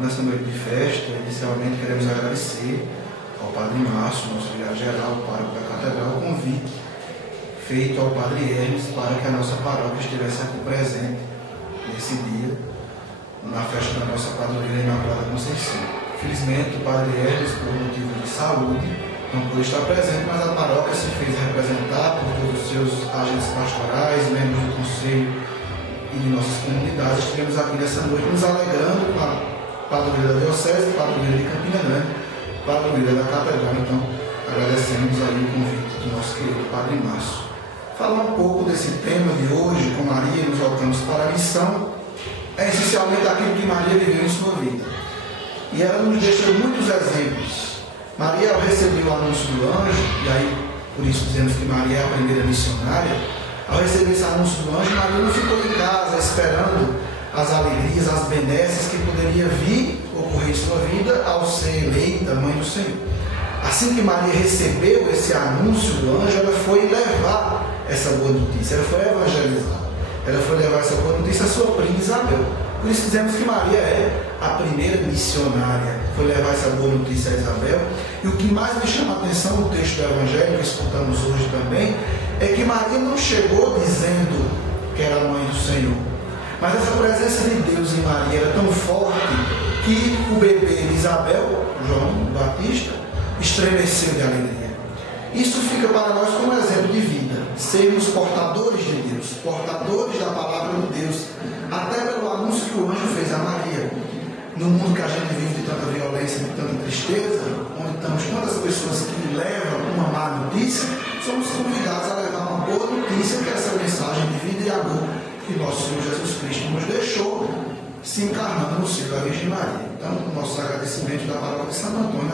nessa noite de festa, inicialmente queremos agradecer ao Padre Márcio, nosso vigário-geral, o pároco da Catedral, o convite feito ao Padre Hermes para que a nossa paróquia estivesse aqui presente nesse dia, na festa da nossa padroeira Imaculada Conceição. Felizmente, o Padre Hermes, por motivo de saúde, não pôde estar presente, mas a paróquia se fez representar por todos os seus agentes pastorais, membros do conselho e de nossas comunidades. Estivemos aqui nessa noite nos alegrando com a padroeira da Diocese, padroeira de Campina Grande, padroeira da Catedral. Então, agradecemos aí o convite do nosso querido Padre Márcio. Falar um pouco desse tema de hoje, com Maria, nos voltamos para a missão, é essencialmente aquilo que Maria viveu em sua vida. E ela nos deixa muitos exemplos. Maria, ao receber o anúncio do anjo, e aí por isso dizemos que Maria é a primeira missionária, ao receber esse anúncio do anjo, Maria não ficou em casa esperando as alegrias, as benesses que poderia vir ocorrer em sua vida ao ser eleita mãe do Senhor. Assim que Maria recebeu esse anúncio do anjo, ela foi levar essa boa notícia, ela foi evangelizar, ela foi levar essa boa notícia à sua prima Isabel. Por isso dizemos que Maria é a primeira missionária, foi levar essa boa notícia a Isabel. E o que mais me chama a atenção no texto do Evangelho, que escutamos hoje também, é que Maria não chegou dizendo que era a mãe do Senhor, mas essa presença de Deus em Maria era tão forte que o bebê de Isabel, João Batista, estremeceu de alegria. Isso fica para nós como exemplo de vida, sermos portadores de Deus, portadores da palavra de Deus, até pelo anúncio que o anjo fez a Maria. No mundo que a gente vive de tanta violência, de tanta tristeza, onde estamos tantas pessoas que levam uma má notícia, somos convidados a levar uma boa notícia, que é essa mensagem de vida e amor que nosso Senhor Jesus Cristo nos deixou, se encarnando no seio da Virgem Maria. Então, nossos agradecimentos da paróquia de Santo Antônio